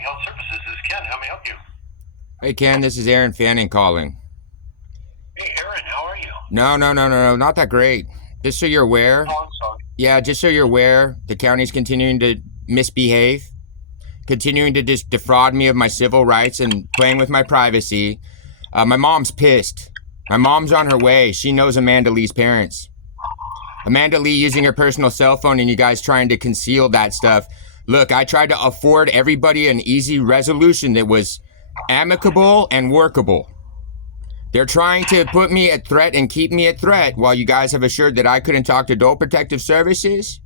Health Services. This is Ken. How may I help you? Hey Ken, this is Aaron Fanning calling. Hey, Aaron, how are you? No, not that great. Just so you're aware. Oh, I'm sorry. Yeah, just so you're aware, the county's continuing to misbehave, continuing to just defraud me of my civil rights and playing with my privacy. My mom's pissed. My mom's on her way. She knows Amanda Lee's parents. Amanda Lee using her personal cell phone and you guys trying to conceal that stuff. Look, I tried to afford everybody an easy resolution that was amicable and workable. They're trying to put me at threat and keep me at threat while you guys have assured that I couldn't talk to Adult Protective Services,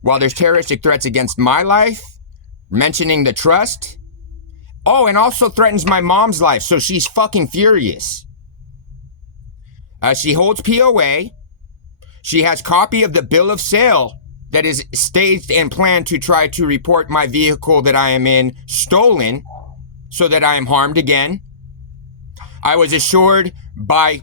while there's terroristic threats against my life, mentioning the trust. Oh, and also threatens my mom's life, so she's fucking furious. She holds POA. She has copy of the bill of sale that is staged and planned to try to report my vehicle that I am in stolen so that I am harmed again. I was assured by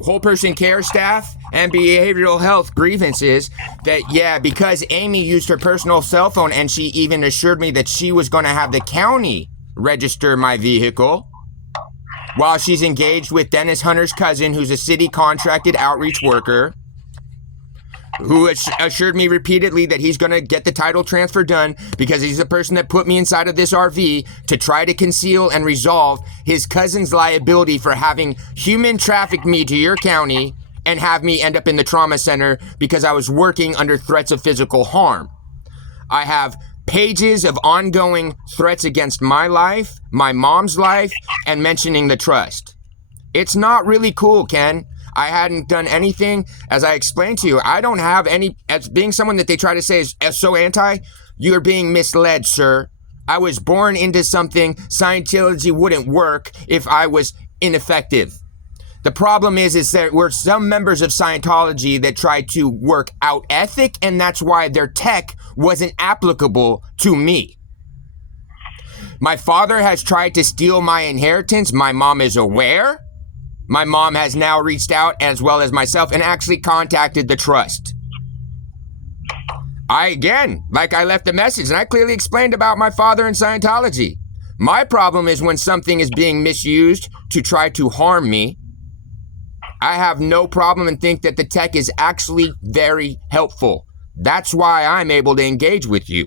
whole person care staff and behavioral health grievances that, yeah, because Amy used her personal cell phone and she even assured me that she was going to have the county register my vehicle while she's engaged with Dennis Hunter's cousin, who's a city contracted outreach worker, who assured me repeatedly that he's going to get the title transfer done because he's the person that put me inside of this RV to try to conceal and resolve his cousin's liability for having human trafficked me to your county and have me end up in the trauma center because I was working under threats of physical harm. I have pages of ongoing threats against my life, my mom's life, and mentioning the trust. It's not really cool, Ken. I hadn't done anything. As I explained to you, I don't have any, as being someone that they try to say is so anti, you're being misled, sir. I was born into something. Scientology wouldn't work if I was ineffective. The problem is there were some members of Scientology that tried to work out ethic, and that's why their tech wasn't applicable to me. My father has tried to steal my inheritance. My mom is aware. My mom has now reached out, as well as myself, and actually contacted the trust. I left a message, and I clearly explained about my father and Scientology. My problem is when something is being misused to try to harm me. I have no problem and think that the tech is actually very helpful. That's why I'm able to engage with you.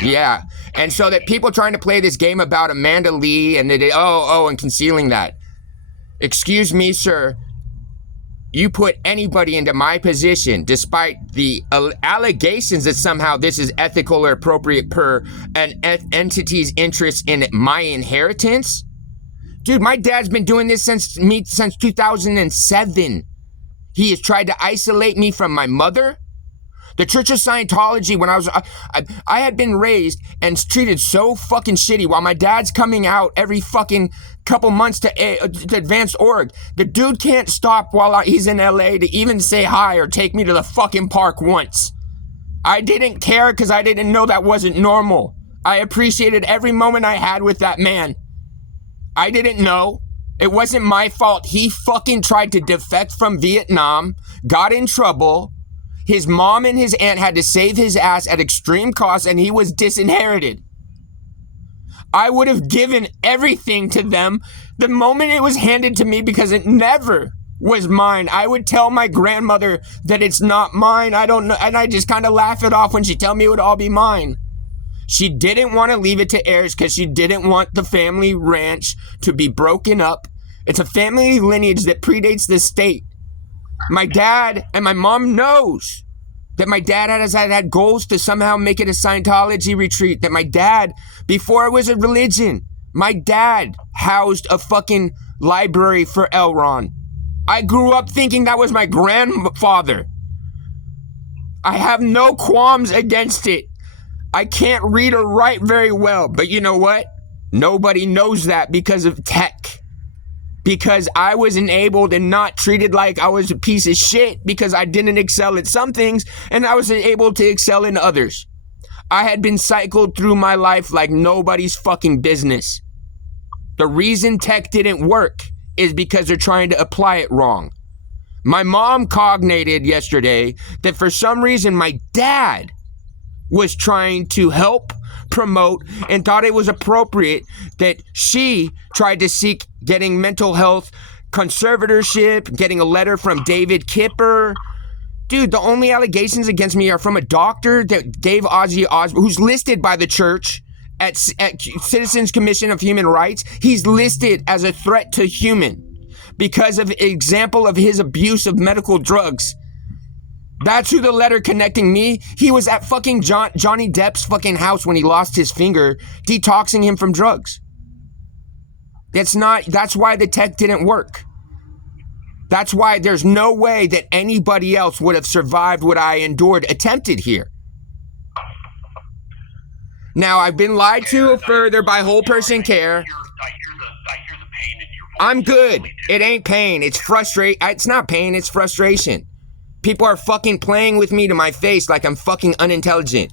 Yeah. And so that people trying to play this game about Amanda Lee and and concealing that. Excuse me, sir. You put anybody into my position despite the allegations that somehow this is ethical or appropriate per an entity's interest in my inheritance? Dude, my dad's been doing this since 2007. He has tried to isolate me from my mother. The Church of Scientology, when I had been raised and treated so fucking shitty while my dad's coming out every fucking couple months to advanced org. The dude can't stop while he's in LA to even say hi or take me to the fucking park once. I didn't care because I didn't know that wasn't normal. I appreciated every moment I had with that man. I didn't know. It wasn't my fault. He fucking tried to defect from Vietnam, got in trouble. His mom and his aunt had to save his ass at extreme cost, and he was disinherited. I would have given everything to them the moment it was handed to me because it never was mine. I would tell my grandmother that it's not mine. I don't know. And I just kind of laugh it off when she tell me it would all be mine. She didn't want to leave it to heirs because she didn't want the family ranch to be broken up. It's a family lineage that predates the state. My dad and my mom knows that my dad has had goals to somehow make it a Scientology retreat. That my dad, before it was a religion, my dad housed a fucking library for Elron. I grew up thinking that was my grandfather. I have no qualms against it. I can't read or write very well, but you know what? Nobody knows that because of tech. Because I was enabled and not treated like I was a piece of shit because I didn't excel at some things and I was able to excel in others. I had been cycled through my life like nobody's fucking business. The reason tech didn't work is because they're trying to apply it wrong. My mom cognated yesterday that for some reason my dad was trying to help promote and thought it was appropriate that she tried to seek getting mental health conservatorship, getting a letter from David Kipper. Dude, the only allegations against me are from a doctor that gave Ozzy Osbourne, who's listed by the church at Citizens Commission of Human Rights. He's listed as a threat to human because of example of his abuse of medical drugs. That's who the letter connecting me. He was at fucking Johnny Depp's fucking house when he lost his finger, detoxing him from drugs. That's why the tech didn't work. That's why there's no way that anybody else would have survived what I attempted here. Now, I've been lied to further by whole person care. I hear the pain in your voice. I'm good. It ain't pain. It's frustration. It's not pain. It's frustration. People are fucking playing with me to my face like I'm fucking unintelligent.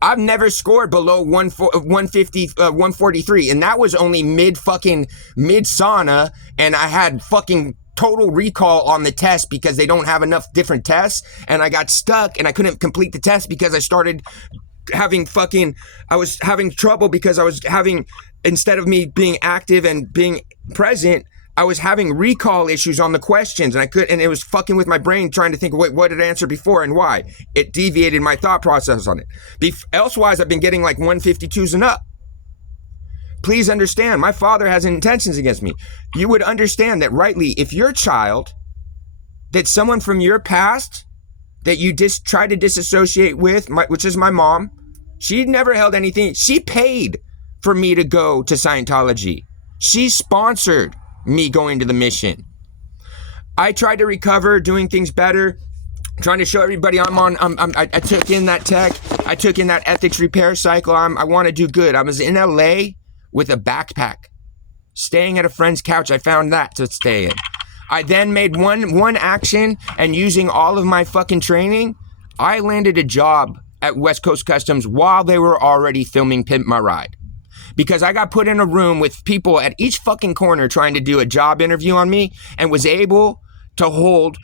I've never scored below 143, and that was only mid sauna, and I had fucking total recall on the test because they don't have enough different tests, and I got stuck and I couldn't complete the test because I started having I was having trouble because I was having, instead of me being active and being present, I was having recall issues on the questions, and it was fucking with my brain trying to think, wait, what did I answer before and why? It deviated my thought process on it. Elsewise, I've been getting like 152s and up. Please understand, my father has intentions against me. You would understand that rightly, if your child, that someone from your past that you try to disassociate with, which is my mom, she never held anything. She paid for me to go to Scientology. She sponsored me going to the mission. I tried to recover, doing things better, trying to show everybody I took in that tech. I took in that ethics repair cycle. I want to do good. I was in LA with a backpack, staying at a friend's couch. I found that to stay in. I then made one action, and using all of my fucking training, I landed a job at West Coast Customs while they were already filming Pimp My Ride. Because I got put in a room with people at each fucking corner trying to do a job interview on me, and was able to hold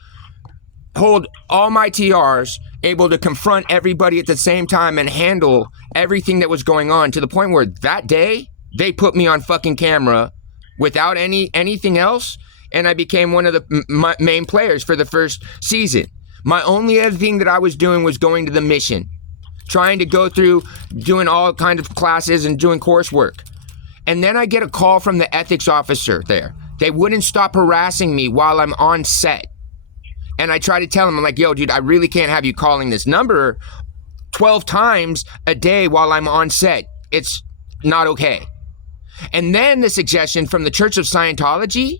all my TRs, able to confront everybody at the same time and handle everything that was going on, to the point where that day they put me on fucking camera without anything else, and I became one of the main players for the first season. My only other thing that I was doing was going to the mission, trying to go through doing all kinds of classes and doing coursework. And then I get a call from the ethics officer there. They wouldn't stop harassing me while I'm on set. And I try to tell them, I'm like, yo, dude, I really can't have you calling this number 12 times a day while I'm on set. It's not okay. And then the suggestion from the Church of Scientology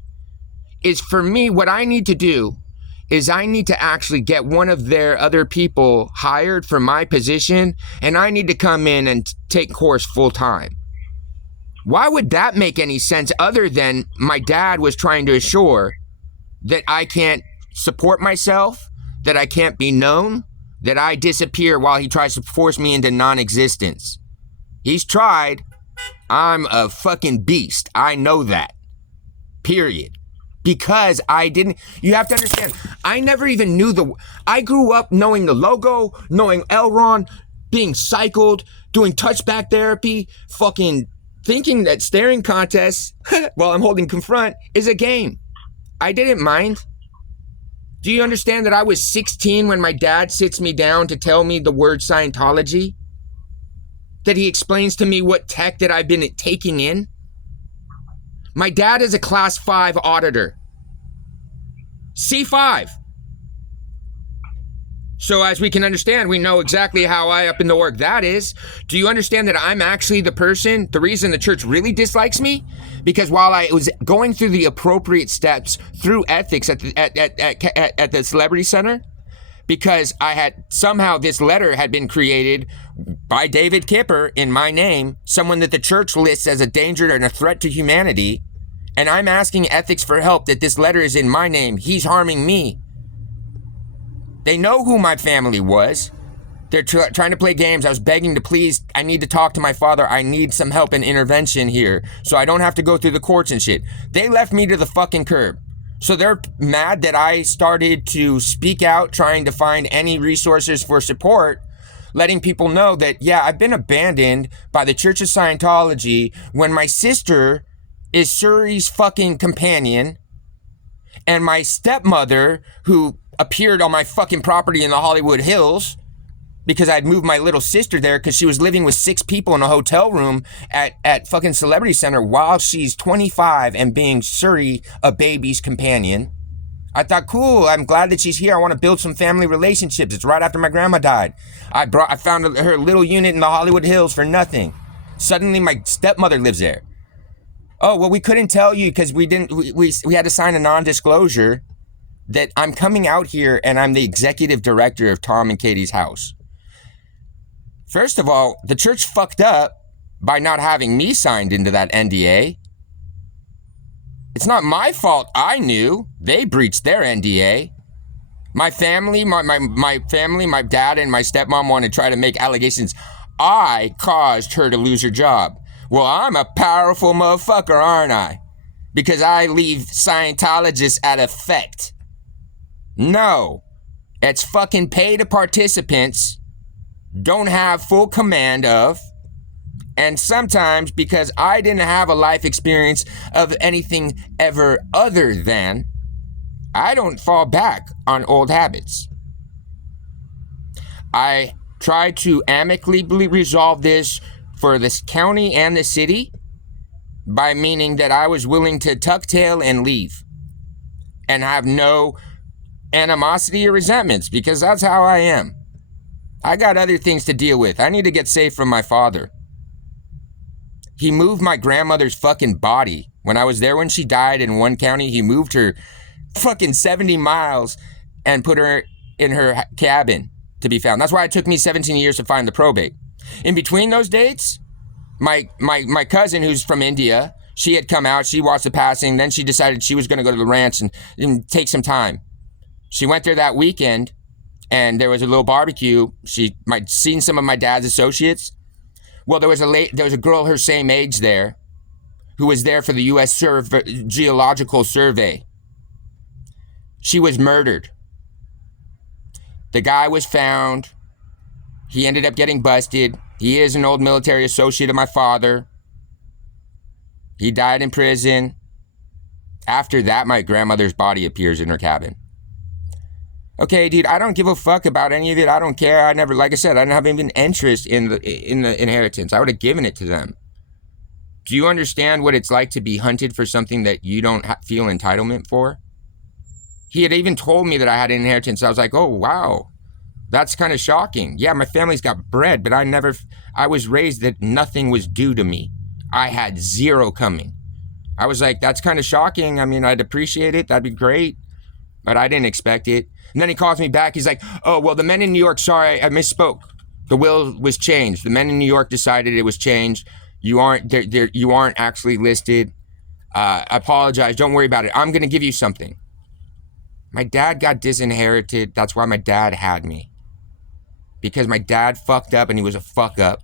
is, for me, what I need to do is I need to actually get one of their other people hired for my position, and I need to come in and take course full time. Why would that make any sense other than my dad was trying to assure that I can't support myself, that I can't be known, that I disappear while he tries to force me into non-existence? He's tried. I'm a fucking beast. I know that. Period. Because you have to understand, I never even knew I grew up knowing the logo, knowing Elron, being cycled, doing touchback therapy, fucking thinking that staring contests while I'm holding confront is a game. I didn't mind. Do you understand that I was 16 when my dad sits me down to tell me the word Scientology? That he explains to me what tech that I've been taking in? My dad is a class 5 auditor. C5. So as we can understand, we know exactly how high up in the org that is. Do you understand that I'm actually the reason the church really dislikes me? Because while I was going through the appropriate steps through ethics at the Celebrity Center, because somehow this letter had been created by David Kipper in my name, someone that the church lists as a danger and a threat to humanity, and I'm asking ethics for help that this letter is in my name. He's harming me. They know who my family was. They're trying to play games. I was begging to please, I need to talk to my father. I need some help and intervention here so I don't have to go through the courts and shit. They left me to the fucking curb. So they're mad that I started to speak out, trying to find any resources for support. letting people know that, yeah, I've been abandoned by the Church of Scientology when my sister is Suri's fucking companion, and my stepmother, who appeared on my fucking property in the Hollywood Hills because I'd moved my little sister there because she was living with 6 people in a hotel room at fucking Celebrity Center while she's 25 and being Suri, a baby's companion. I thought, cool, I'm glad that she's here. I want to build some family relationships. It's right after my grandma died. I found her little unit in the Hollywood Hills for nothing. Suddenly my stepmother lives there. Oh, well, we couldn't tell you because we had to sign a non-disclosure that I'm coming out here and I'm the executive director of Tom and Katie's house. First of all, the church fucked up by not having me signed into that NDA. It's not my fault. I knew. They breached their NDA. My family, my family, my dad and my stepmom want to try to make allegations. I caused her to lose her job. Well, I'm a powerful motherfucker, aren't I? Because I leave Scientologists at effect. No. It's fucking paid participants don't have full command of, and sometimes because I didn't have a life experience of anything ever other than, I don't fall back on old habits. I try to amicably resolve this for this county and the city by meaning that I was willing to tuck tail and leave and have no animosity or resentments because that's how I am. I got other things to deal with. I need to get safe from my father. He moved my grandmother's fucking body. When I was there when she died in one county, he moved her fucking 70 miles and put her in her cabin to be found. That's why it took me 17 years to find the probate. In between those dates, my cousin who's from India, she had come out, she watched the passing, then she decided she was going to go to the ranch and take some time. She went there that weekend and there was a little barbecue. She might seen some of my dad's associates. Well, there was a girl her same age there who was there for the U.S. Geological Survey. She was murdered. The guy was found. He ended up getting busted. He is an old military associate of my father. He died in prison. After that, my grandmother's body appears in her cabin. Okay, dude, I don't give a fuck about any of it. I don't care. I never, like I said, I didn't have even interest in the inheritance. I would have given it to them. Do you understand what it's like to be hunted for something that you don't feel entitlement for? He had even told me that I had an inheritance. I was like, oh, wow, that's kind of shocking. Yeah, my family's got bread, but I was raised that nothing was due to me. I had zero coming. I was like, that's kind of shocking. I mean, I'd appreciate it. That'd be great. But I didn't expect it. And then he calls me back. He's like, oh, well, the men in New York, sorry, I misspoke. The will was changed. The men in New York decided it was changed. You aren't you aren't actually listed. I apologize. Don't worry about it. I'm going to give you something. My dad got disinherited. That's why my dad had me. Because my dad fucked up and he was a fuck up.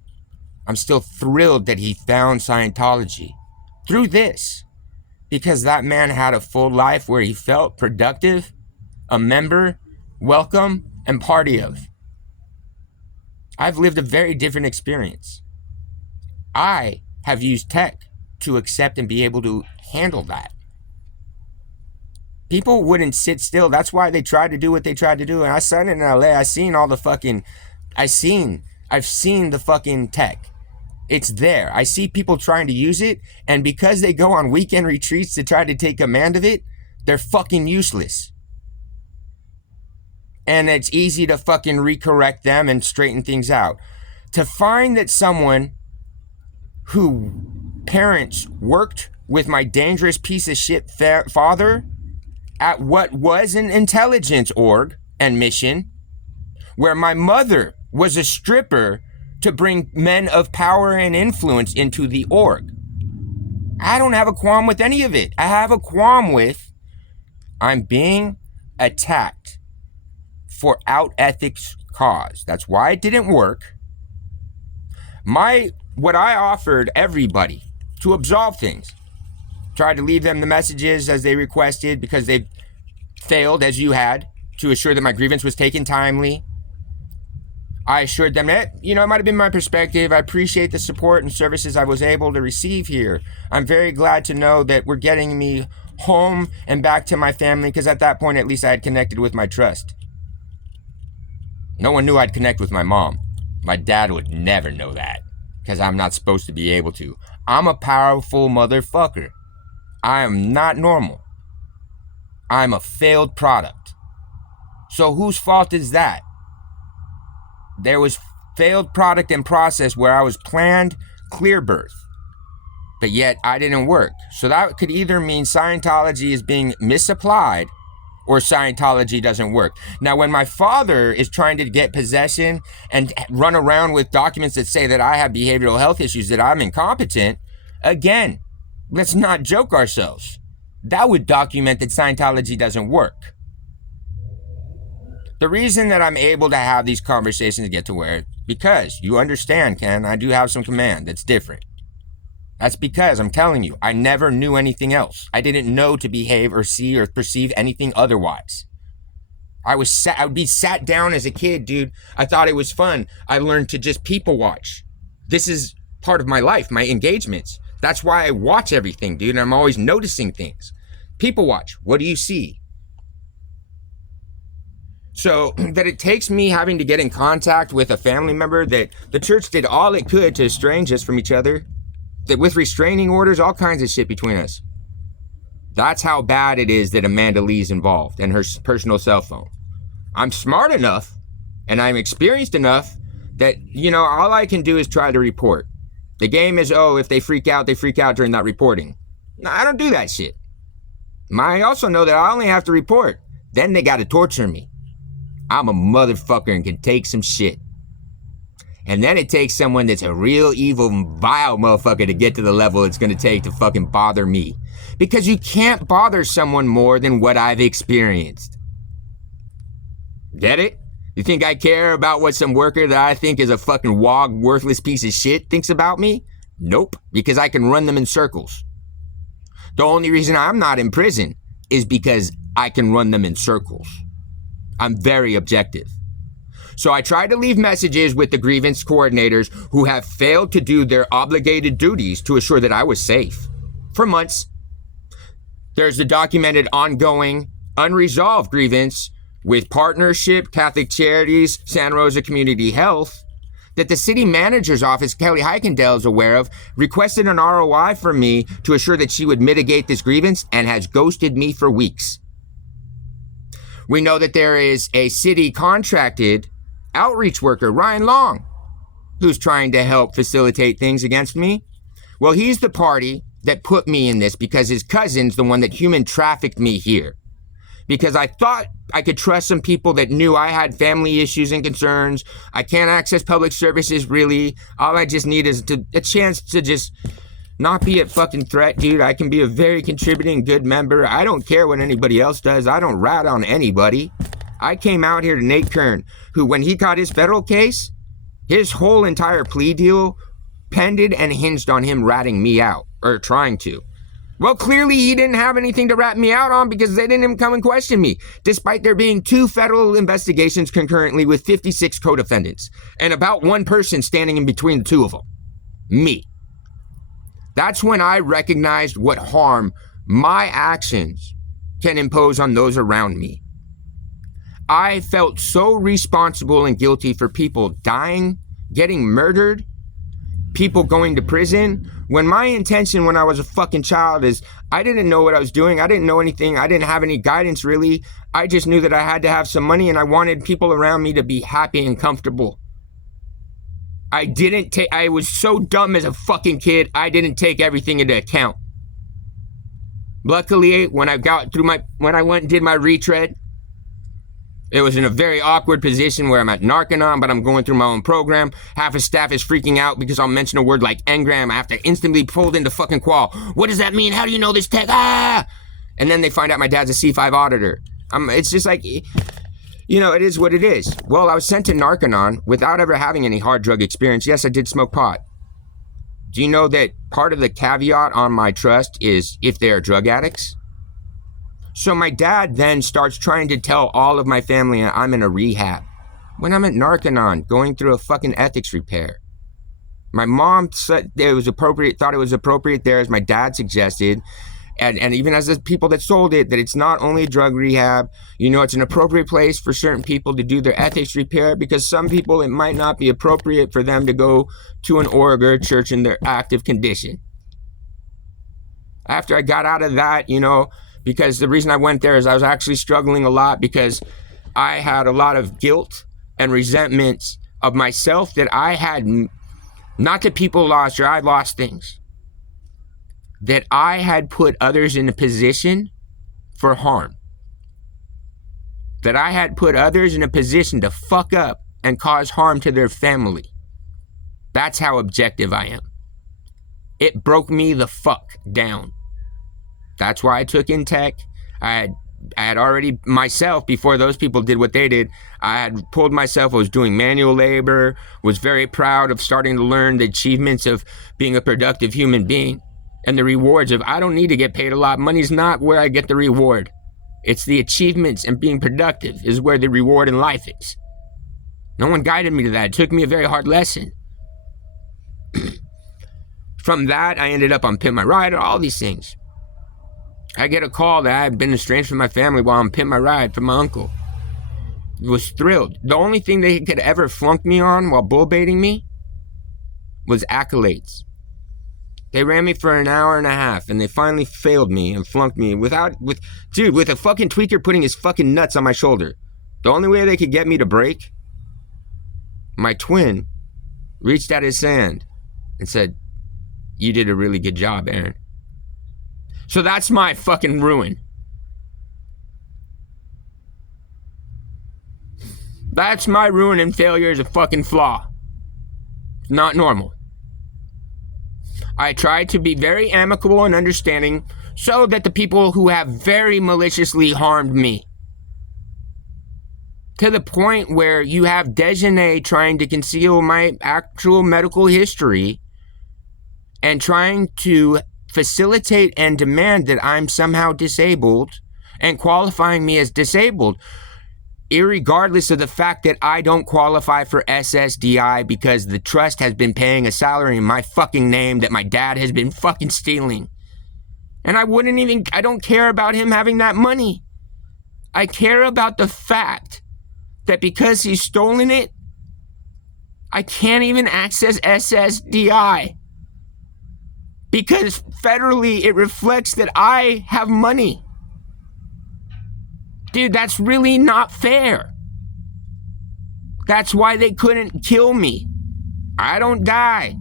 I'm still thrilled that he found Scientology through this. Because that man had a full life where he felt productive, a member, welcome, and party of. I've lived a very different experience. I have used tech to accept and be able to handle that. People wouldn't sit still. That's why they tried to do what they tried to do. And I saw it in LA. I've seen the fucking tech. It's there. I see people trying to use it, and because they go on weekend retreats to try to take command of it, they're fucking useless. And it's easy to fucking recorrect them and straighten things out. To find that someone who parents worked with my dangerous piece of shit father at what was an intelligence org and mission, where my mother was a stripper to bring men of power and influence into the org. I don't have a qualm with any of it. I have a qualm with I'm being attacked for out ethics cause. That's why it didn't work. What I offered everybody to absolve things, tried to leave them the messages as they requested because they failed, as you had, to assure that my grievance was taken timely. I assured them that, it might have been my perspective. I appreciate the support and services I was able to receive here. I'm very glad to know that we're getting me home and back to my family, because at that point, at least I had connected with my trust. No one knew I'd connect with my mom. My dad would never know that, because I'm not supposed to be able to. I'm a powerful motherfucker. I am not normal. I'm a failed product. So whose fault is that? There was failed product and process where I was planned clear birth, but yet I didn't work. So that could either mean Scientology is being misapplied or Scientology doesn't work. Now, when my father is trying to get possession and run around with documents that say that I have behavioral health issues, that I'm incompetent, again, let's not joke ourselves. That would document that Scientology doesn't work. The reason that I'm able to have these conversations get to where, because you understand, Ken, I do have some command that's different. That's because I'm telling you, I never knew anything else. I didn't know to behave or see or perceive anything otherwise. I would be sat down as a kid, dude. I thought it was fun. I learned to just people watch. This is part of my life, my engagements. That's why I watch everything, dude. And I'm always noticing things. People watch. What do you see? So that it takes me having to get in contact with a family member that the church did all it could to estrange us from each other, that with restraining orders, all kinds of shit between us. That's how bad it is that Amanda Lee's involved and her personal cell phone. I'm smart enough and I'm experienced enough that, all I can do is try to report. The game is, if they freak out during that reporting. No, I don't do that shit. I also know that I only have to report. Then they got to torture me. I'm a motherfucker and can take some shit. And then it takes someone that's a real evil, vile motherfucker to get to the level it's going to take to fucking bother me. Because you can't bother someone more than what I've experienced. Get it? You think I care about what some worker that I think is a fucking worthless piece of shit thinks about me? Nope, because I can run them in circles. The only reason I'm not in prison is because I can run them in circles. I'm very objective. So I tried to leave messages with the grievance coordinators who have failed to do their obligated duties to assure that I was safe for months. There's the documented ongoing unresolved grievance with Partnership, Catholic Charities, Santa Rosa Community Health that the city manager's office, Kelly Heikendale, is aware of, requested an ROI from me to assure that she would mitigate this grievance and has ghosted me for weeks. We know that there is a city contracted outreach worker, Ryan Long, who's trying to help facilitate things against me. Well, he's the party that put me in this because his cousin's the one that human trafficked me here. Because I thought I could trust some people that knew I had family issues and concerns. I can't access public services, really. All I just need is a chance to just not be a fucking threat, dude. I can be a very contributing, good member. I don't care what anybody else does. I don't rat on anybody. I came out here to Nate Kern, who, when he caught his federal case, his whole entire plea deal pended and hinged on him ratting me out, or trying to. Well, clearly he didn't have anything to rat me out on because they didn't even come and question me, despite there being 2 federal investigations concurrently with 56 co-defendants, and about 1 person standing in between the 2 of them. Me. That's when I recognized what harm my actions can impose on those around me. I felt so responsible and guilty for people dying, getting murdered, people going to prison, when my intention when I was a fucking child is I didn't know what I was doing. I didn't know anything. I didn't have any guidance, really. I just knew that I had to have some money and I wanted people around me to be happy and comfortable. I was so dumb as a fucking kid, I didn't take everything into account. Luckily, when I went and did my retread, it was in a very awkward position where I'm at Narconon, but I'm going through my own program. Half the staff is freaking out because I'll mention a word like engram. I have to instantly pulled into fucking qual. What does that mean? How do you know this tech? Ah! And then they find out my dad's a C5 auditor. It's just like, it is what it is. Well, I was sent to Narconon without ever having any hard drug experience. Yes, I did smoke pot. Do you know that part of the caveat on my trust is if they are drug addicts? So my dad then starts trying to tell all of my family I'm in a rehab. When I'm at Narconon going through a fucking ethics repair. My mom said it was appropriate, thought it was appropriate there, as my dad suggested. And even as the people that sold it, that it's not only a drug rehab, you know, it's an appropriate place for certain people to do their ethics repair, because some people, it might not be appropriate for them to go to an org or a church in their active condition. After I got out of that, you know, because the reason I went there is I was actually struggling a lot because I had a lot of guilt and resentments of myself that I had, not that people lost or I lost things, that I had put others in a position for harm. That I had put others in a position to fuck up and cause harm to their family. That's how objective I am. It broke me the fuck down. That's why I took in tech. I had already, myself, before those people did what they did, I had pulled myself, I was doing manual labor, was very proud of starting to learn the achievements of being a productive human being. And the rewards of, I don't need to get paid a lot. Money's not where I get the reward. It's the achievements and being productive is where the reward in life is. No one guided me to that. It took me a very hard lesson. From that, I ended up on Pimp My Ride, all these things. I get a call that I had been estranged from my family while on Pimp My Ride from my uncle. I was thrilled. The only thing they could ever flunk me on while bull baiting me was accolades. They ran me for an hour and a half, and they finally failed me and flunked me with a fucking tweaker putting his fucking nuts on my shoulder. The only way they could get me to break, my twin reached out his hand and said, "You did a really good job, Aaron." So that's my fucking ruin. That's my ruin, and failure is a fucking flaw. It's not normal. I try to be very amicable and understanding so that the people who have very maliciously harmed me, to the point where you have Dejanay trying to conceal my actual medical history and trying to facilitate and demand that I'm somehow disabled and qualifying me as disabled, irregardless of the fact that I don't qualify for SSDI because the trust has been paying a salary in my fucking name that my dad has been fucking stealing. And I don't care about him having that money. I care about the fact that because he's stolen it, I can't even access SSDI. Because federally it reflects that I have money. Dude, that's really not fair. That's why they couldn't kill me. I don't die.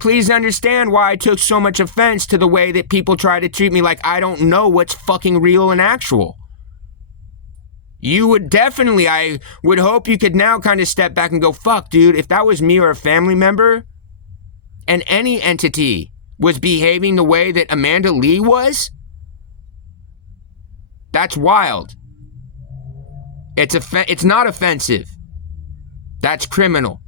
Please understand why I took so much offense to the way that people try to treat me like I don't know what's fucking real and actual. You would definitely, I would hope you could now kind of step back and go, fuck, dude, if that was me or a family member and any entity was behaving the way that Amanda Lee was, that's wild. It's not offensive. That's criminal.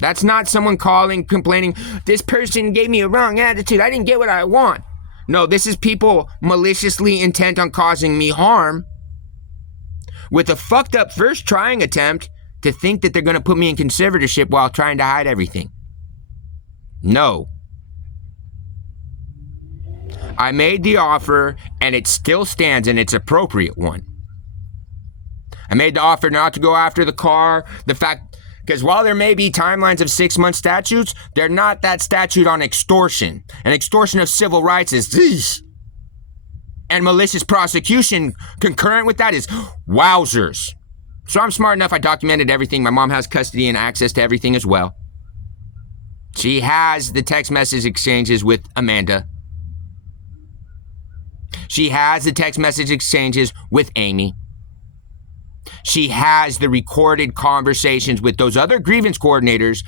That's not someone calling, complaining, this person gave me a wrong attitude, I didn't get what I want. No, this is people maliciously intent on causing me harm with a fucked up first trying attempt to think that they're going to put me in conservatorship while trying to hide everything. No. I made the offer, and it still stands, and it's an appropriate one. I made the offer not to go after the car, the fact, because while there may be timelines of 6-month statutes, they're not that statute on extortion. And extortion of civil rights is this. And malicious prosecution concurrent with that is wowzers. So I'm smart enough, I documented everything. My mom has custody and access to everything as well. She has the text message exchanges with Amanda. She has the text message exchanges with Amy. She has the recorded conversations with those other grievance coordinators,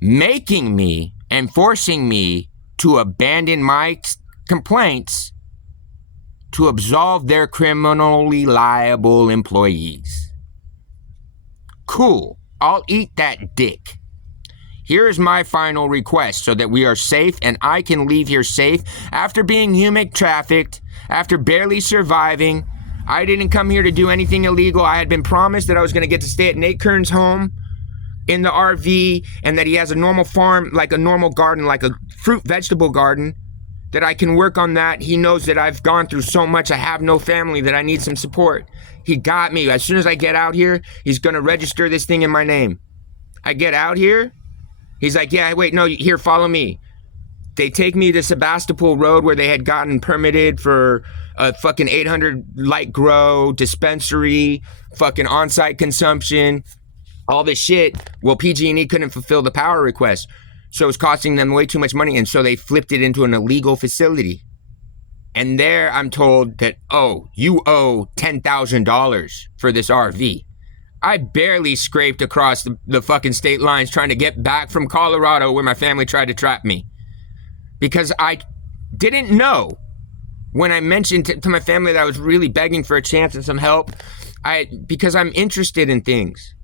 making me and forcing me to abandon my complaints to absolve their criminally liable employees. Cool. I'll eat that dick. Here is my final request so that we are safe and I can leave here safe after being human trafficked, after barely surviving. I didn't come here to do anything illegal. I had been promised that I was going to get to stay at Nate Kern's home in the RV, and that he has a normal farm, like a normal garden, like a fruit vegetable garden, that I can work on that. He knows that I've gone through so much. I have no family, that I need some support. He got me. As soon as I get out here, he's going to register this thing in my name. I get out here. He's like, yeah, wait, no, here, follow me. They take me to Sebastopol Road, where they had gotten permitted for a fucking 800 light grow, dispensary, fucking on-site consumption, all this shit. Well, PG&E couldn't fulfill the power request, so it's costing them way too much money, and so they flipped it into an illegal facility. And there I'm told that, oh, you owe $10,000 for this RV. I barely scraped across the fucking state lines trying to get back from Colorado, where my family tried to trap me. Because I didn't know, when I mentioned to my family that I was really begging for a chance and some help, because I'm interested in things.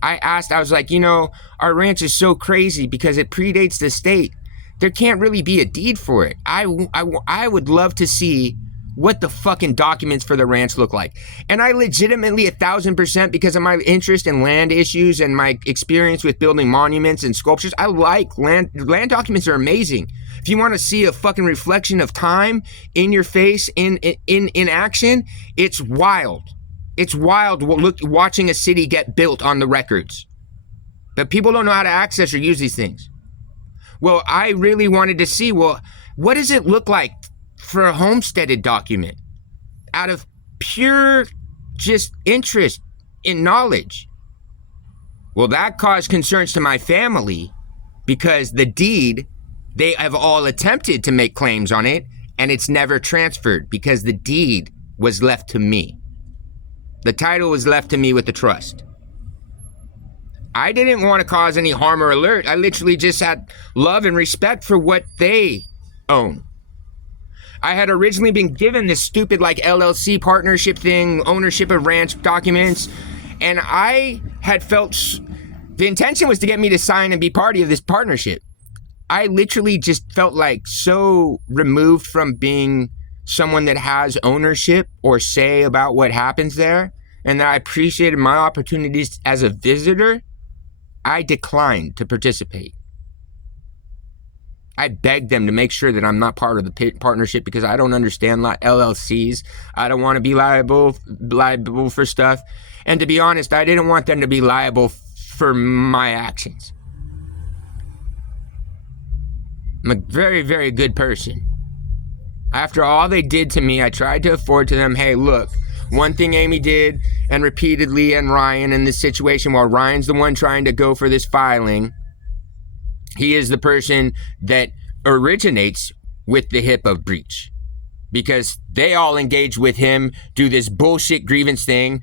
I was like, you know, our ranch is so crazy because it predates the state. There can't really be a deed for it. I would love to see what the fucking documents for the ranch look like. And I legitimately 1,000%, because of my interest in land issues and my experience with building monuments and sculptures, I like land. Land documents are amazing. If you want to see a fucking reflection of time in your face in action, it's wild. It's wild watching a city get built on the records. But people don't know how to access or use these things. Well, I really wanted to see, well, what does it look like for a homesteaded document, out of pure just interest in knowledge? Well, that caused concerns to my family, because the deed, they have all attempted to make claims on it, and it's never transferred because the deed was left to me. The title was left to me with the trust. I didn't want to cause any harm or alert. I literally just had love and respect for what they own. I had originally been given this stupid like LLC partnership thing, ownership of ranch documents, and I had felt the intention was to get me to sign and be party of this partnership. I literally just felt like so removed from being someone that has ownership or say about what happens there, and that I appreciated my opportunities as a visitor. I declined to participate. I begged them to make sure that I'm not part of the partnership, because I don't understand LLCs. I don't want to be liable for stuff. And to be honest, I didn't want them to be liable for my actions. I'm a very, very good person. After all they did to me, I tried to afford to them, hey, look, one thing Amy did, and repeatedly, and Ryan in this situation, while Ryan's the one trying to go for this filing, he is the person that originates with the HIPAA breach, because they all engage with him, do this bullshit grievance thing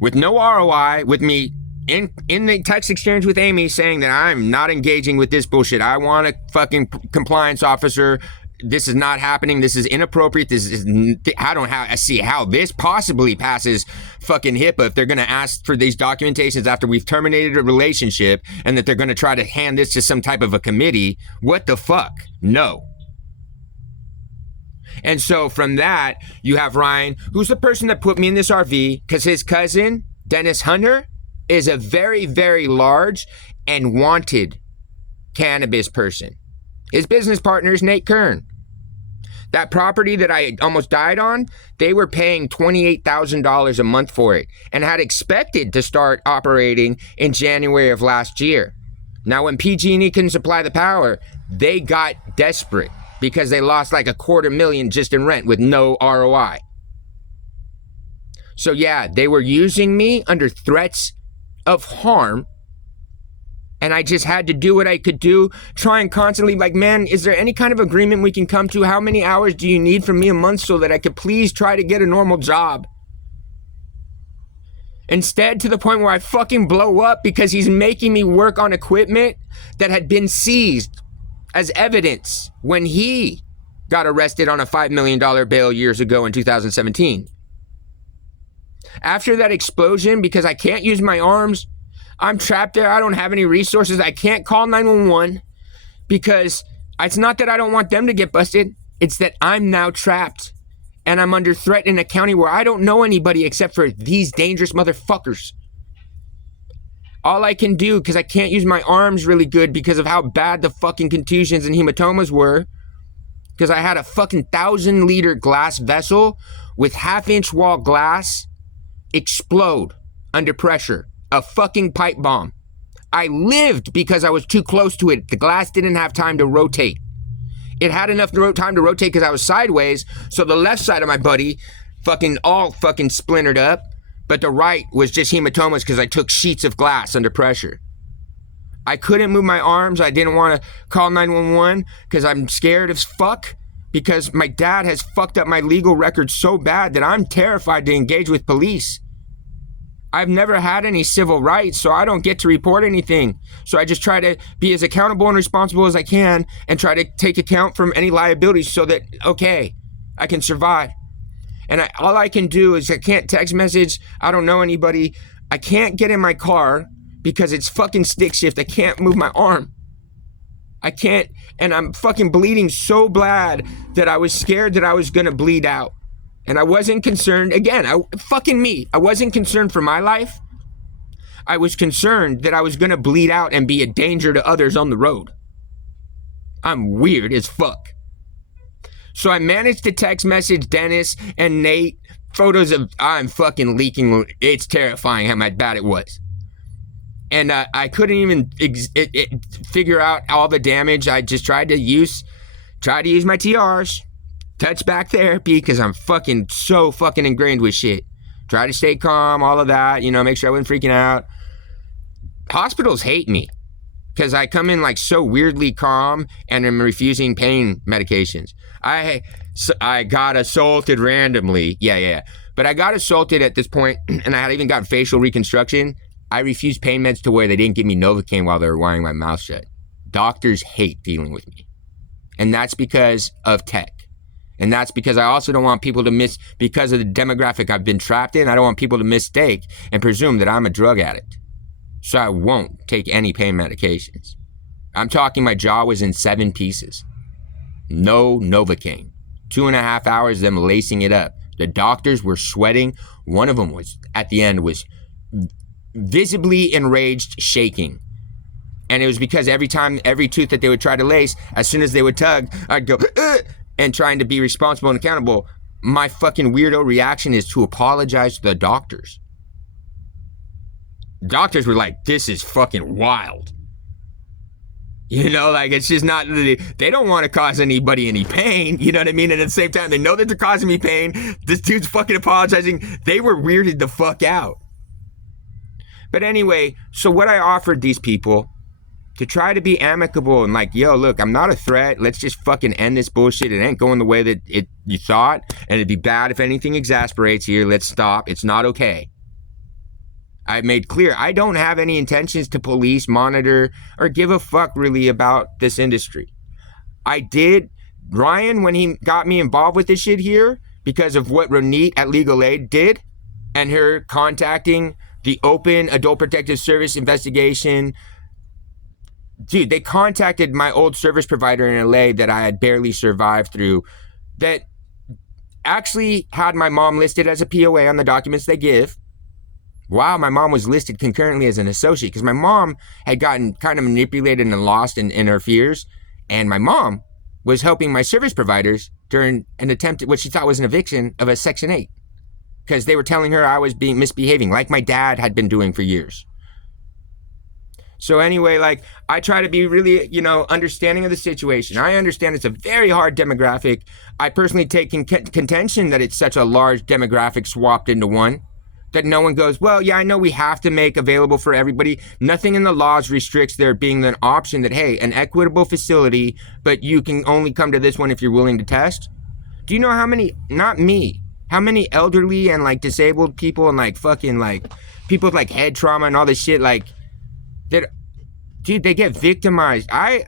with no ROI, with me in the text exchange with Amy saying that I'm not engaging with this bullshit. I want a fucking compliance officer. This is not happening. This is inappropriate. I don't see how this possibly passes fucking HIPAA if they're going to ask for these documentations after we've terminated a relationship, and that they're going to try to hand this to some type of a committee. What the fuck? No. And so from that, you have Ryan, who's the person that put me in this RV, because his cousin, Dennis Hunter, is a very, very large and wanted cannabis person. His business partner is Nate Kern. That property that I almost died on, they were paying $28,000 a month for it, and had expected to start operating in January of last year. Now, when PG&E couldn't supply the power, they got desperate because they lost like $250,000 just in rent with no ROI. So yeah, they were using me under threats of harm, and I just had to do what I could do, trying constantly, like, man, is there any kind of agreement we can come to? How many hours do you need from me a month so that I could please try to get a normal job? Instead, to the point where I fucking blow up because he's making me work on equipment that had been seized as evidence when he got arrested on a $5 million bail years ago in 2017. After that explosion, because I can't use my arms, I'm trapped there. I don't have any resources. I can't call 911 because it's not that I don't want them to get busted. It's that I'm now trapped And I'm under threat in a county where I don't know anybody except for these dangerous motherfuckers. All I can do, because I can't use my arms really good because of how bad the fucking contusions and hematomas were, because I had a fucking 1,000-liter glass vessel with half-inch wall glass explode under pressure. A fucking pipe bomb. I lived because I was too close to it. The glass didn't have time to rotate. It had enough time to rotate because I was sideways, so the left side of my body all fucking splintered up, but the right was just hematomas because I took sheets of glass under pressure. I couldn't move my arms. I didn't want to call 911 because I'm scared as fuck, because my dad has fucked up my legal record so bad that I'm terrified to engage with police. I've never had any civil rights, so I don't get to report anything. So I just try to be as accountable and responsible as I can and try to take account from any liabilities so that, okay, I can survive. And all I can do is I can't text message. I don't know anybody. I can't get in my car because it's fucking stick shift. I can't move my arm. I can't, and I'm fucking bleeding so bad that I was scared that I was gonna bleed out. And I wasn't concerned, again, I wasn't concerned for my life. I was concerned that I was gonna bleed out and be a danger to others on the road. I'm weird as fuck. So I managed to text message Dennis and Nate photos of, I'm fucking leaking. It's terrifying how bad it was. And I couldn't even figure out all the damage. I just tried to use my TRs. Touch back therapy, because I'm fucking so fucking ingrained with shit. Try to stay calm, all of that, make sure I wasn't freaking out. Hospitals hate me because I come in like so weirdly calm and I'm refusing pain medications. I got assaulted randomly. Yeah. But I got assaulted at this point and I had even got facial reconstruction. I refused pain meds to where they didn't give me Novocaine while they were wiring my mouth shut. Doctors hate dealing with me. And that's because of tech. And that's because I also don't want people to because of the demographic I've been trapped in, I don't want people to mistake and presume that I'm a drug addict. So I won't take any pain medications. I'm talking my jaw was in 7 pieces. No Novocaine. 2.5 hours of them lacing it up. The doctors were sweating. One of them at the end was visibly enraged, shaking. And it was because every tooth that they would try to lace, as soon as they would tug, I'd go, ugh! And trying to be responsible and accountable, my fucking weirdo reaction is to apologize to the doctors. Doctors were like, this is fucking wild. It's just not, they don't want to cause anybody any pain, you know what I mean? And at the same time, they know that they're causing me pain. This dude's fucking apologizing. They were weirded the fuck out. But anyway, so what I offered these people to try to be amicable and like, yo, look, I'm not a threat. Let's just fucking end this bullshit. It ain't going the way that you thought. And it'd be bad if anything exasperates here. Let's stop. It's not okay. I made clear I don't have any intentions to police, monitor, or give a fuck really about this industry. I did, Ryan, when he got me involved with this shit here, because of what Ronit at Legal Aid did, and her contacting the Open Adult Protective Service investigation. Dude, they contacted my old service provider in LA that I had barely survived through, that actually had my mom listed as a POA on the documents they give. Wow, my mom was listed concurrently as an associate because my mom had gotten kind of manipulated and lost in her fears. And my mom was helping my service providers during an attempt at what she thought was an eviction of a Section 8. Because they were telling her I was misbehaving like my dad had been doing for years. So anyway, I try to be really, understanding of the situation. I understand it's a very hard demographic. I personally take contention that it's such a large demographic swapped into one, that no one goes, well, yeah, I know we have to make available for everybody. Nothing in the laws restricts there being an option that, hey, an equitable facility, but you can only come to this one if you're willing to test. Do you know how many, not me, how many elderly and disabled people and fucking people with head trauma and all this shit that, dude, they get victimized. I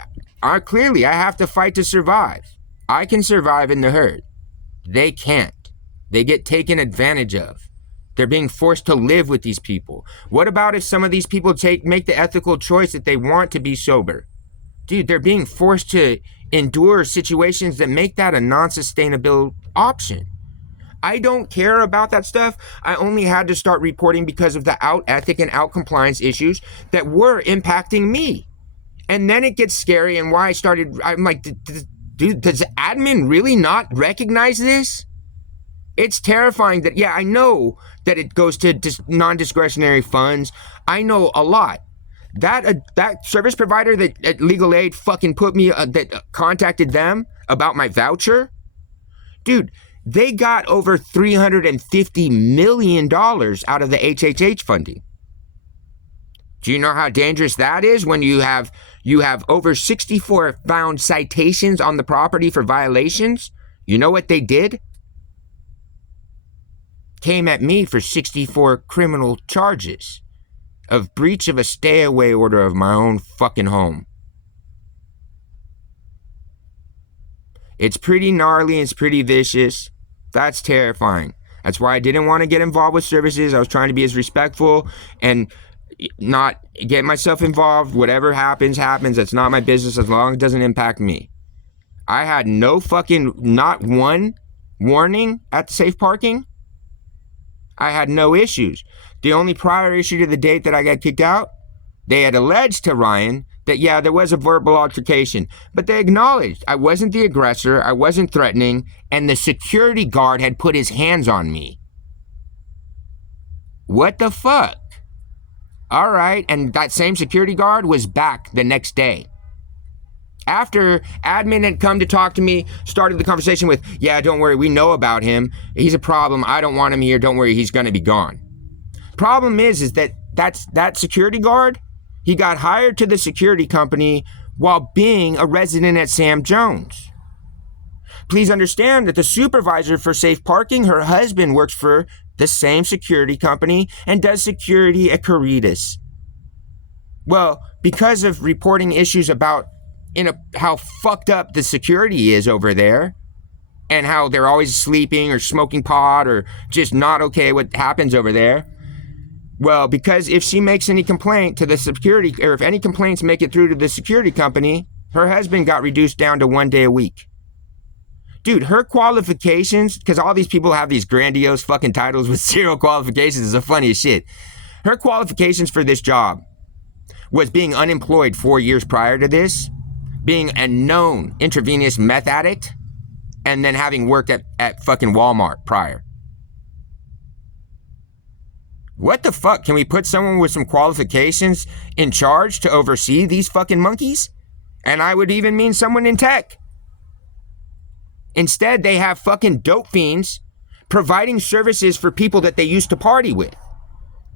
clearly have to fight to survive. I can survive in the herd. They can't. They get taken advantage of. They're being forced to live with these people. What about if some of these people make the ethical choice that they want to be sober? Dude, they're being forced to endure situations that make that a non-sustainable option. I don't care about that stuff. I only had to start reporting because of the out ethic and out compliance issues that were impacting me. And then it gets scary, and why I'm like, dude, does admin really not recognize this? It's terrifying that, yeah, I know that it goes to non-discretionary funds. I know a lot. That service provider that at Legal Aid fucking put me, that contacted them about my voucher, dude, they got over $350 million out of the HHH funding. Do you know how dangerous that is when you have over 64 found citations on the property for violations? You know what they did? Came at me for 64 criminal charges of breach of a stay-away order of my own fucking home. It's pretty gnarly, it's pretty vicious. That's terrifying. That's why I didn't want to get involved with services. I was trying to be as respectful and not get myself involved. Whatever happens, happens. That's not my business as long as it doesn't impact me. I had not one warning at the safe parking. I had no issues. The only prior issue to the date that I got kicked out, they had alleged to Ryan that, yeah, there was a verbal altercation, but they acknowledged I wasn't the aggressor, I wasn't threatening, and the security guard had put his hands on me. What the fuck? All right, and that same security guard was back the next day. After admin had come to talk to me, started the conversation with, yeah, don't worry, we know about him. He's a problem. I don't want him here. Don't worry, he's going to be gone. Problem is that security guard, he got hired to the security company while being a resident at Sam Jones. Please understand that the supervisor for safe parking, her husband works for the same security company and does security at Caritas. Well, because of reporting issues about how fucked up the security is over there and how they're always sleeping or smoking pot or just not okay what happens over there. Well, because if she makes any complaint to the security, or if any complaints make it through to the security company, her husband got reduced down to 1 day a week. Dude, her qualifications, because all these people have these grandiose fucking titles with zero qualifications, is the funniest shit. Her qualifications for this job was being unemployed 4 years prior to this, being a known intravenous meth addict, and then having worked at fucking Walmart prior. What the fuck? Can we put someone with some qualifications in charge to oversee these fucking monkeys? And I would even mean someone in tech. Instead, they have fucking dope fiends providing services for people that they used to party with.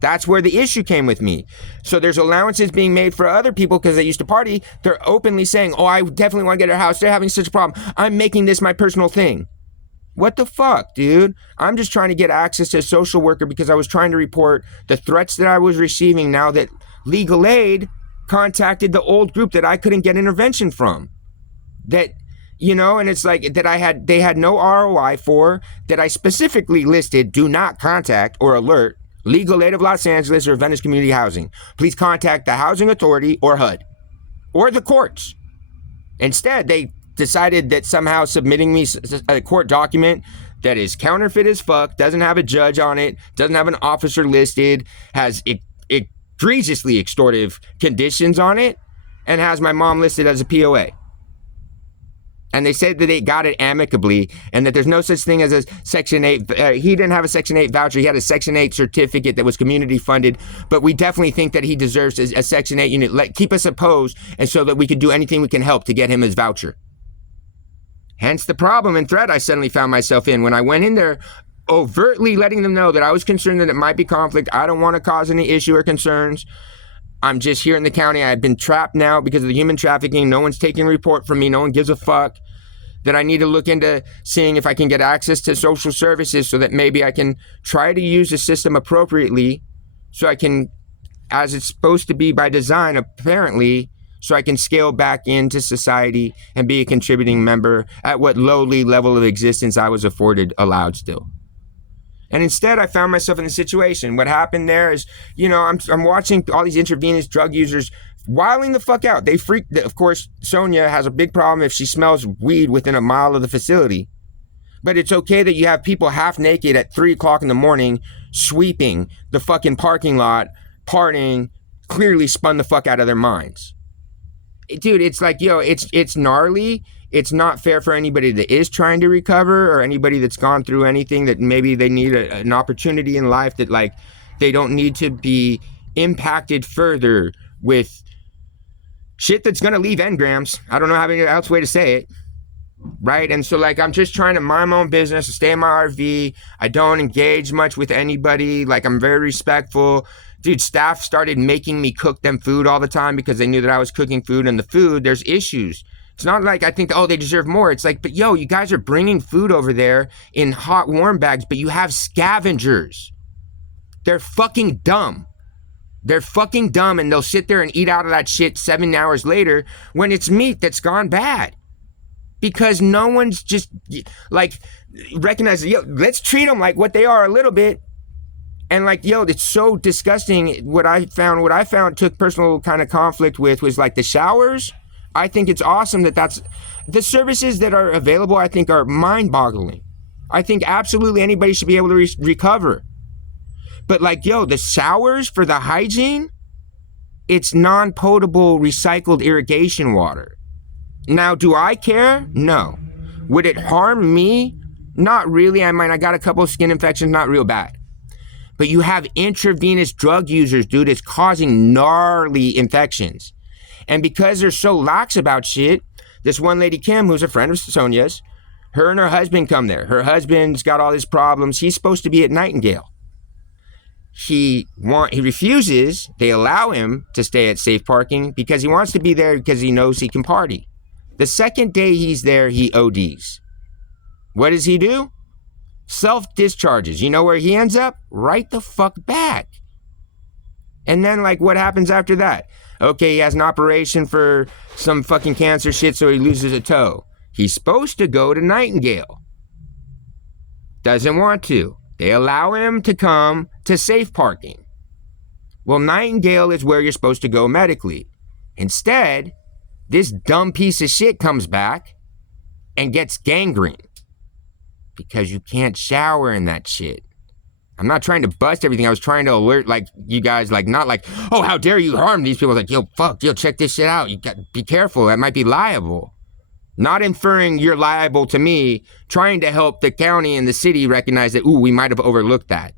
That's where the issue came with me. So there's allowances being made for other people because they used to party. They're openly saying, oh, I definitely want to get her house. They're having such a problem. I'm making this my personal thing. What the fuck, dude? I'm just trying to get access to a social worker because I was trying to report the threats that I was receiving now that Legal Aid contacted the old group that I couldn't get intervention from. That, and it's like that they had no ROI for, that I specifically listed, do not contact or alert Legal Aid of Los Angeles or Venice Community Housing. Please contact the Housing Authority or HUD or the courts. Instead, they decided that somehow submitting me a court document that is counterfeit as fuck, doesn't have a judge on it, doesn't have an officer listed, has egregiously extortive conditions on it, and has my mom listed as a POA. And they said that they got it amicably and that there's no such thing as a Section 8. He didn't have a Section 8 voucher. He had a Section 8 certificate that was community funded. But we definitely think that he deserves a Section 8 unit. Keep us opposed, and so that we could do anything we can help to get him his voucher. Hence the problem and threat I suddenly found myself in when I went in there overtly letting them know that I was concerned that it might be conflict. I don't want to cause any issue or concerns. I'm just here in the county. I've been trapped now because of the human trafficking. No one's taking a report from me. No one gives a fuck. That I need to look into seeing if I can get access to social services so that maybe I can try to use the system appropriately so I can, as it's supposed to be by design, apparently, so I can scale back into society and be a contributing member at what lowly level of existence I was allowed still. And instead, I found myself in a situation. What happened there is, I'm watching all these intravenous drug users wilding the fuck out. Of course, Sonia has a big problem if she smells weed within a mile of the facility. But it's okay that you have people half naked at 3 o'clock in the morning sweeping the fucking parking lot, partying, clearly spun the fuck out of their minds. Dude, it's like, yo, it's gnarly. It's not fair for anybody that is trying to recover or anybody that's gone through anything that maybe they need an opportunity in life that, like, they don't need to be impacted further with shit that's going to leave engrams. I don't know how any else way to say it. Right? And so, like, I'm just trying to mind my own business, stay in my RV. I don't engage much with anybody. Like, I'm very respectful. Dude, staff started making me cook them food all the time because they knew that I was cooking food, and the food, there's issues. It's not like I think, oh, they deserve more. It's like, but yo, you guys are bringing food over there in hot, warm bags, but you have scavengers. They're fucking dumb. They're fucking dumb, and they'll sit there and eat out of that shit 7 hours later when it's meat that's gone bad. Because no one's just, like, recognizing, yo, let's treat them like what they are a little bit. And, like, yo, it's so disgusting. What I found took personal kind of conflict with was, like, the showers. I think it's awesome that's the services that are available. I think are mind-boggling. I think absolutely anybody should be able to recover. But, like, yo, the showers for the hygiene, it's non-potable recycled irrigation water. Now, do I care? No. Would it harm me? Not really. I got a couple of skin infections, not real bad. But you have intravenous drug users, dude. It's causing gnarly infections. And because they're so lax about shit, this one lady, Kim, who's a friend of Sonia's, her and her husband come there. Her husband's got all these problems. He's supposed to be at Nightingale. He refuses. They allow him to stay at safe parking because he wants to be there because he knows he can party. The second day he's there, he ODs. What does he do? Self-discharges. You know where he ends up? Right the fuck back. And then, like, what happens after that? Okay, he has an operation for some fucking cancer shit, so he loses a toe. He's supposed to go to Nightingale. Doesn't want to. They allow him to come to safe parking. Well, Nightingale is where you're supposed to go medically. Instead, this dumb piece of shit comes back and gets gangrene. Because you can't shower in that shit. I'm not trying to bust everything. I was trying to alert, like, you guys, like, not like, oh, how dare you harm these people. Like, yo, fuck, yo, check this shit out. You got be careful. That might be liable. Not inferring you're liable to me, trying to help the county and the city recognize that, ooh, we might have overlooked that.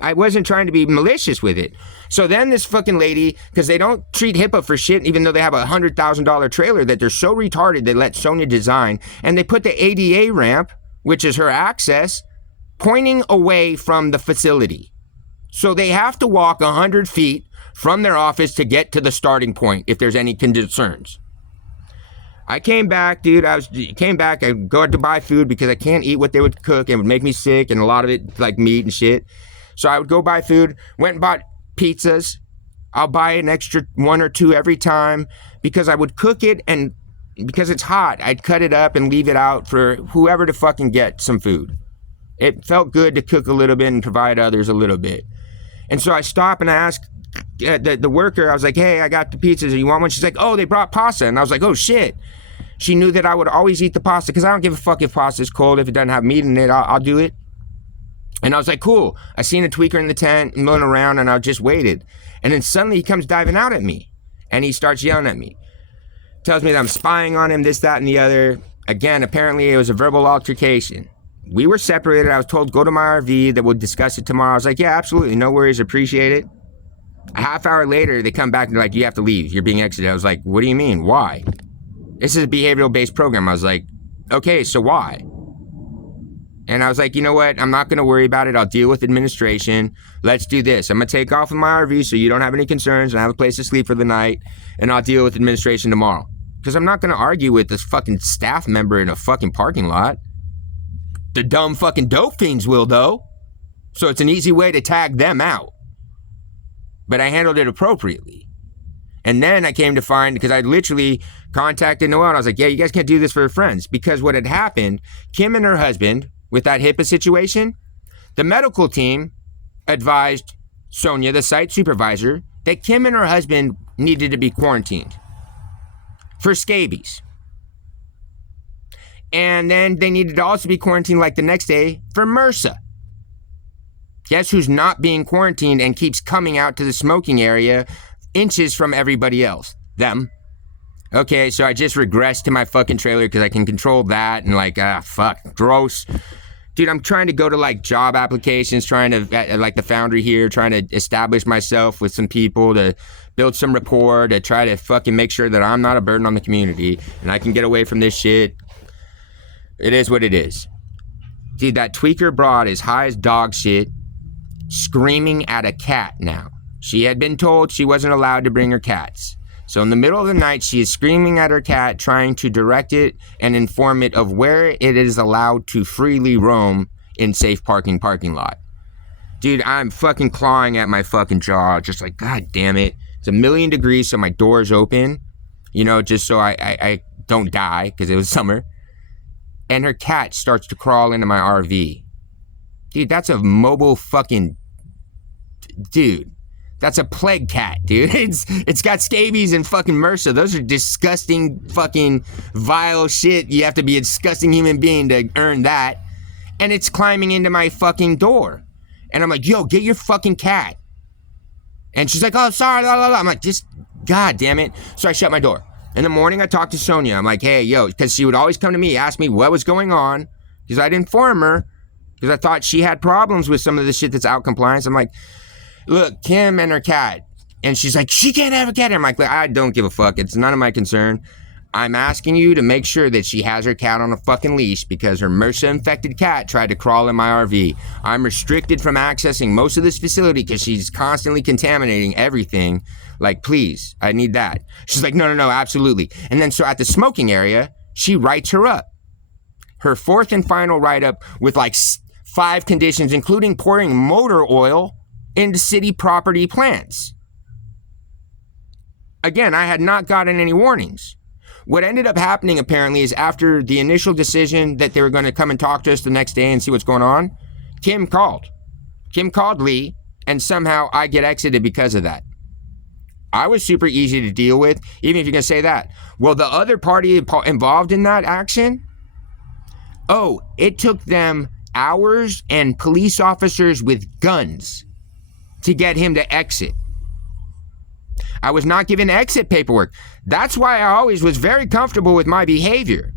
I wasn't trying to be malicious with it. So then this fucking lady, because they don't treat HIPAA for shit, even though they have a $100,000 trailer that they're so retarded they let Sonia design, and they put the ADA ramp, which is her access, pointing away from the facility. So they have to walk 100 feet from their office to get to the starting point if there's any concerns. I came back, dude. I go to buy food because I can't eat what they would cook. It would make me sick, and a lot of it, like meat and shit. So I would go buy food, went and bought pizzas. I'll buy an extra 1 or 2 every time because I would cook it, and because it's hot, I'd cut it up and leave it out for whoever to fucking get some food. It felt good to cook a little bit and provide others a little bit. And so I stop and I ask the worker, I was like, hey, I got the pizzas. You want one? She's like, oh, they brought pasta. And I was like, oh, shit. She knew that I would always eat the pasta because I don't give a fuck if pasta's cold. If it doesn't have meat in it, I'll do it. And I was like, cool. I seen a tweaker in the tent milling around, and I just waited. And then suddenly he comes diving out at me, and he starts yelling at me. Tells me that I'm spying on him, this, that, and the other. Again, apparently it was a verbal altercation. We were separated. I was told, go to my RV, that we'll discuss it tomorrow. I was like, yeah, absolutely. No worries. Appreciate it. A half hour later, they come back and they're like, you have to leave. You're being exited. I was like, what do you mean? Why? This is a behavioral-based program. I was like, okay, so why? And I was like, you know what? I'm not going to worry about it. I'll deal with administration. Let's do this. I'm going to take off in my RV so you don't have any concerns and I have a place to sleep for the night, and I'll deal with administration tomorrow. Because I'm not going to argue with this fucking staff member in a fucking parking lot. The dumb fucking dope fiends will, though. So it's an easy way to tag them out. But I handled it appropriately. And then I came to find, because I literally contacted Noelle, and I was like, yeah, you guys can't do this for your friends. Because what had happened, Kim and her husband, with that HIPAA situation, the medical team advised Sonia, the site supervisor, that Kim and her husband needed to be quarantined for scabies. And then they needed to also be quarantined like the next day for MRSA. Guess who's not being quarantined and keeps coming out to the smoking area inches from everybody else? Them. Okay, so I just regressed to my fucking trailer because I can control that and like, fuck, gross. Dude, I'm trying to go to like job applications, trying to, like the Foundry here, trying to establish myself with some people to build some rapport, to try to fucking make sure that I'm not a burden on the community and I can get away from this shit. It is what it is. Dude, that tweaker broad is high as dog shit, screaming at a cat now. She had been told she wasn't allowed to bring her cats. So in the middle of the night, she is screaming at her cat, trying to direct it and inform it of where it is allowed to freely roam in safe parking lot. Dude, I'm fucking clawing at my fucking jaw, just like, God damn it. It's 1,000,000 degrees, so my door's open, you know, just so I don't die, because it was summer. And her cat starts to crawl into my RV. Dude, that's a mobile fucking... Dude. That's a plague cat, dude. It's got scabies and fucking MRSA. Those are disgusting fucking vile shit. You have to be a disgusting human being to earn that. And it's climbing into my fucking door. And I'm like, yo, get your fucking cat. And she's like, oh, sorry, blah, blah, blah. I'm like, just, God damn it. So I shut my door. In the morning, I talked to Sonia. I'm like, hey, yo, because she would always come to me, ask me what was going on. Because I'd inform her. Because I thought she had problems with some of the shit that's out of compliance. I'm like, look, Kim and her cat. And she's like, she can't have a cat. I'm like, I don't give a fuck. It's none of my concern. I'm asking you to make sure that she has her cat on a fucking leash because her MRSA-infected cat tried to crawl in my RV. I'm restricted from accessing most of this facility because she's constantly contaminating everything. Like, please, I need that. She's like, no, absolutely. And then so at the smoking area, she writes her up. Her fourth and final write-up with like 5 conditions, including pouring motor oil into city property plants. Again, I had not gotten any warnings. What ended up happening apparently is after the initial decision that they were going to come and talk to us the next day and see what's going on, Kim called. Kim called Lee, and somehow I get exited because of that. I was super easy to deal with, even if you're going to say that. Well, the other party involved in that action, it took them hours and police officers with guns to get him to exit. I was not given exit paperwork. That's why I always was very comfortable with my behavior.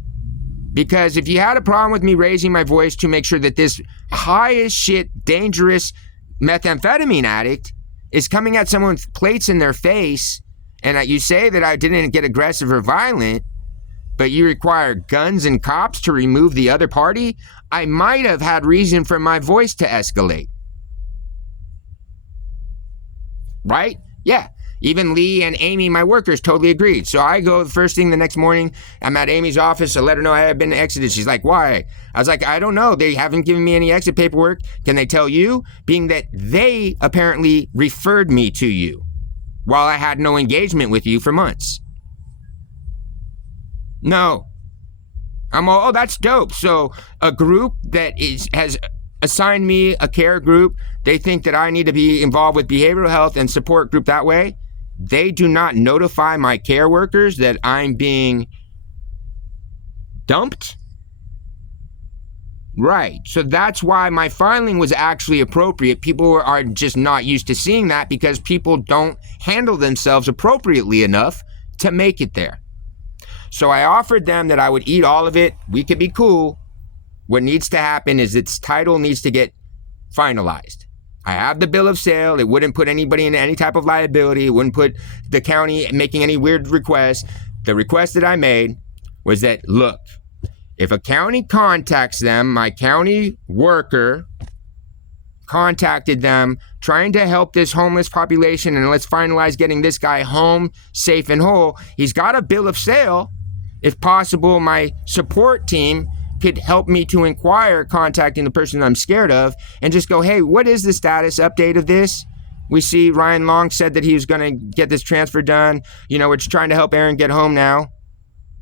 Because if you had a problem with me raising my voice to make sure that this high as shit, dangerous methamphetamine addict is coming at someone with plates in their face, and that you say that I didn't get aggressive or violent, but you require guns and cops to remove the other party, I might have had reason for my voice to escalate. Right? Yeah. Even Lee and Amy, my workers, totally agreed. So I go the first thing the next morning. I'm at Amy's office. I let her know I had been exited. She's like, why? I was like, I don't know. They haven't given me any exit paperwork. Can they tell you? Being that they apparently referred me to you while I had no engagement with you for months. No. I'm all, that's dope. So a group that has assigned me a care group, they think that I need to be involved with behavioral health and support group that way. They do not notify my care workers that I'm being dumped. Right. So that's why my filing was actually appropriate. People are just not used to seeing that because people don't handle themselves appropriately enough to make it there. So I offered them that I would eat all of it. We could be cool. What needs to happen is its title needs to get finalized. I have the bill of sale. It wouldn't put anybody in any type of liability. It wouldn't put the county making any weird requests. The request that I made was that, look, if a county contacts them, my county worker contacted them trying to help this homeless population, and let's finalize getting this guy home safe and whole. He's got a bill of sale. If possible, my support team could help me to inquire contacting the person I'm scared of and just go, hey, what is the status update of this? We see Ryan Long said that he was going to get this transfer done. You know, we're just trying to help Aaron get home now.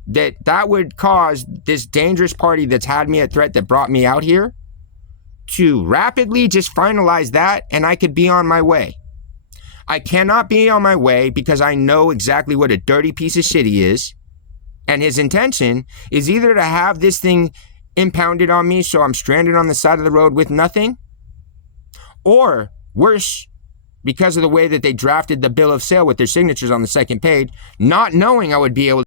That would cause this dangerous party that's had me at threat that brought me out here to rapidly just finalize that, and I could be on my way. I cannot be on my way because I know exactly what a dirty piece of shit he is. And his intention is either to have this thing impounded on me so I'm stranded on the side of the road with nothing, or worse, because of the way that they drafted the bill of sale with their signatures on the second page, not knowing I would be able